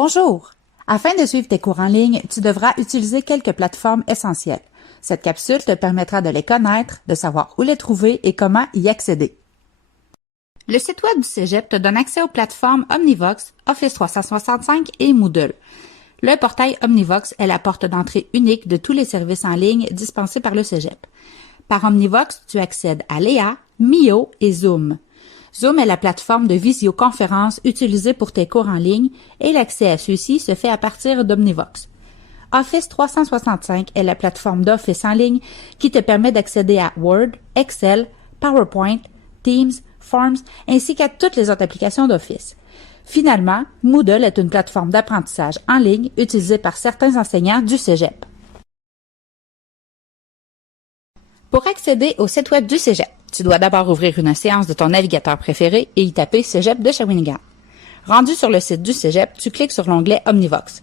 Bonjour! Afin de suivre tes cours en ligne, tu devras utiliser quelques plateformes essentielles. Cette capsule te permettra de les connaître, de savoir où les trouver et comment y accéder. Le site web du Cégep te donne accès aux plateformes Omnivox, Office 365 et Moodle. Le portail Omnivox est la porte d'entrée unique de tous les services en ligne dispensés par le Cégep. Par Omnivox, tu accèdes à Léa, Mio et Zoom. Zoom est la plateforme de visioconférence utilisée pour tes cours en ligne et l'accès à ceux-ci se fait à partir d'Omnivox. Office 365 est la plateforme d'Office en ligne qui te permet d'accéder à Word, Excel, PowerPoint, Teams, Forms ainsi qu'à toutes les autres applications d'Office. Finalement, Moodle est une plateforme d'apprentissage en ligne utilisée par certains enseignants du Cégep. Pour accéder au site web du Cégep, tu dois d'abord ouvrir une séance de ton navigateur préféré et y taper Cégep de Shawinigan. Rendu sur le site du Cégep, tu cliques sur l'onglet Omnivox.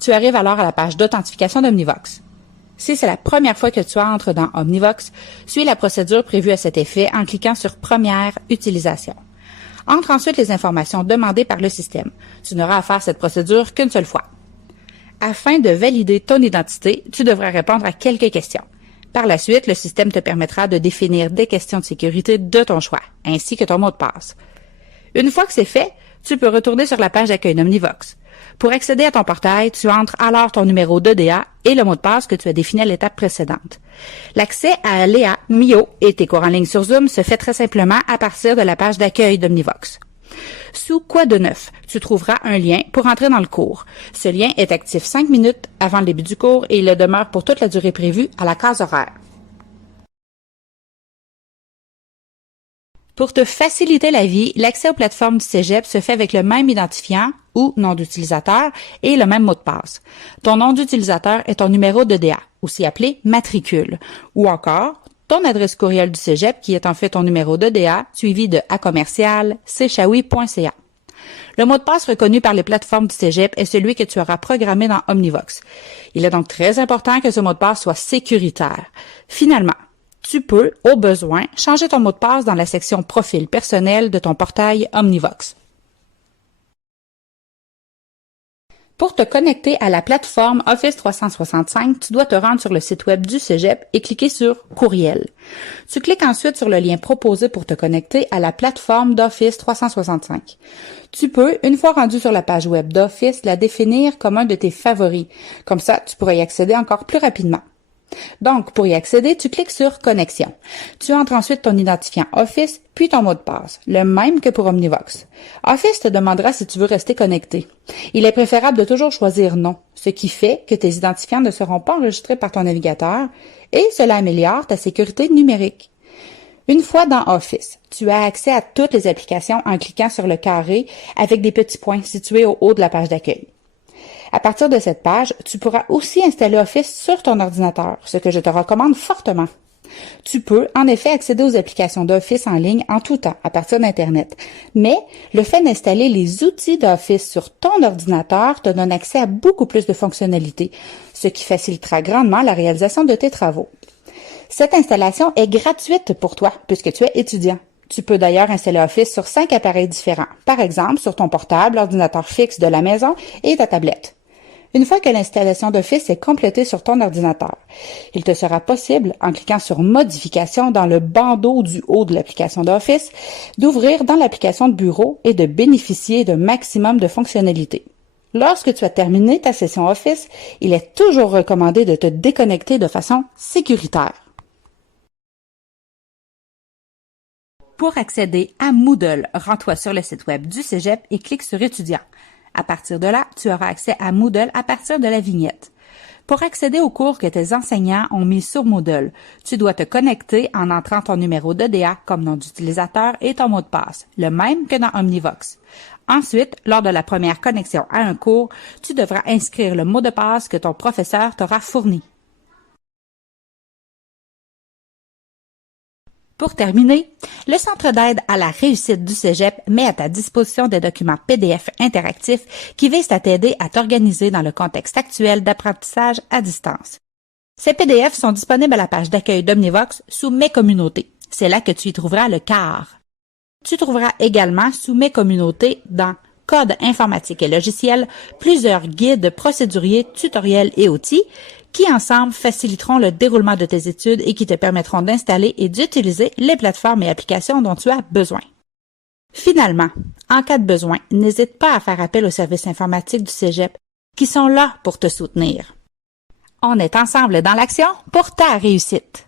Tu arrives alors à la page d'authentification d'Omnivox. Si c'est la première fois que tu entres dans Omnivox, suis la procédure prévue à cet effet en cliquant sur Première utilisation. Entre ensuite les informations demandées par le système. Tu n'auras à faire cette procédure qu'une seule fois. Afin de valider ton identité, tu devras répondre à quelques questions. Par la suite, le système te permettra de définir des questions de sécurité de ton choix, ainsi que ton mot de passe. Une fois que c'est fait, tu peux retourner sur la page d'accueil d'Omnivox. Pour accéder à ton portail, tu entres alors ton numéro d'EDA et le mot de passe que tu as défini à l'étape précédente. L'accès à Léa, Mio et tes cours en ligne sur Zoom se fait très simplement à partir de la page d'accueil d'Omnivox. Sous Quoi de neuf, tu trouveras un lien pour entrer dans le cours. Ce lien est actif 5 minutes avant le début du cours et il le demeure pour toute la durée prévue à la case horaire. Pour te faciliter la vie, l'accès aux plateformes du Cégep se fait avec le même identifiant ou nom d'utilisateur et le même mot de passe. Ton nom d'utilisateur est ton numéro d'EDA, aussi appelé matricule, ou encore ton adresse courriel du Cégep qui est en fait ton numéro d'EDA suivi de a@cchaoui.ca. Le mot de passe reconnu par les plateformes du Cégep est celui que tu auras programmé dans Omnivox. Il est donc très important que ce mot de passe soit sécuritaire. Finalement, tu peux, au besoin, changer ton mot de passe dans la section Profil personnel de ton portail Omnivox. Pour te connecter à la plateforme Office 365, tu dois te rendre sur le site web du Cégep et cliquer sur Courriel. Tu cliques ensuite sur le lien proposé pour te connecter à la plateforme d'Office 365. Tu peux, une fois rendu sur la page web d'Office, la définir comme un de tes favoris. Comme ça, tu pourras y accéder encore plus rapidement. Donc, pour y accéder, tu cliques sur Connexion. Tu entres ensuite ton identifiant Office, puis ton mot de passe, le même que pour Omnivox. Office te demandera si tu veux rester connecté. Il est préférable de toujours choisir Non, ce qui fait que tes identifiants ne seront pas enregistrés par ton navigateur et cela améliore ta sécurité numérique. Une fois dans Office, tu as accès à toutes les applications en cliquant sur le carré avec des petits points situés au haut de la page d'accueil. À partir de cette page, tu pourras aussi installer Office sur ton ordinateur, ce que je te recommande fortement. Tu peux, en effet, accéder aux applications d'Office en ligne en tout temps, à partir d'Internet. Mais le fait d'installer les outils d'Office sur ton ordinateur te donne accès à beaucoup plus de fonctionnalités, ce qui facilitera grandement la réalisation de tes travaux. Cette installation est gratuite pour toi, puisque tu es étudiant. Tu peux d'ailleurs installer Office sur 5 appareils différents, par exemple sur ton portable, l'ordinateur fixe de la maison et ta tablette. Une fois que l'installation d'Office est complétée sur ton ordinateur, il te sera possible, en cliquant sur Modifications dans le bandeau du haut de l'application d'Office, d'ouvrir dans l'application de bureau et de bénéficier d'un maximum de fonctionnalités. Lorsque tu as terminé ta session Office, il est toujours recommandé de te déconnecter de façon sécuritaire. Pour accéder à Moodle, rends-toi sur le site web du Cégep et clique sur Étudiants. À partir de là, tu auras accès à Moodle à partir de la vignette. Pour accéder aux cours que tes enseignants ont mis sur Moodle, tu dois te connecter en entrant ton numéro d'EDA comme nom d'utilisateur et ton mot de passe, le même que dans Omnivox. Ensuite, lors de la première connexion à un cours, tu devras inscrire le mot de passe que ton professeur t'aura fourni. Pour terminer, le Centre d'aide à la réussite du Cégep met à ta disposition des documents PDF interactifs qui visent à t'aider à t'organiser dans le contexte actuel d'apprentissage à distance. Ces PDF sont disponibles à la page d'accueil d'Omnivox sous Mes communautés. C'est là que tu y trouveras le CAR. Tu trouveras également sous Mes communautés dans code informatique et logiciel, plusieurs guides, procéduriers, tutoriels et outils qui ensemble faciliteront le déroulement de tes études et qui te permettront d'installer et d'utiliser les plateformes et applications dont tu as besoin. Finalement, en cas de besoin, n'hésite pas à faire appel aux services informatiques du Cégep qui sont là pour te soutenir. On est ensemble dans l'action pour ta réussite.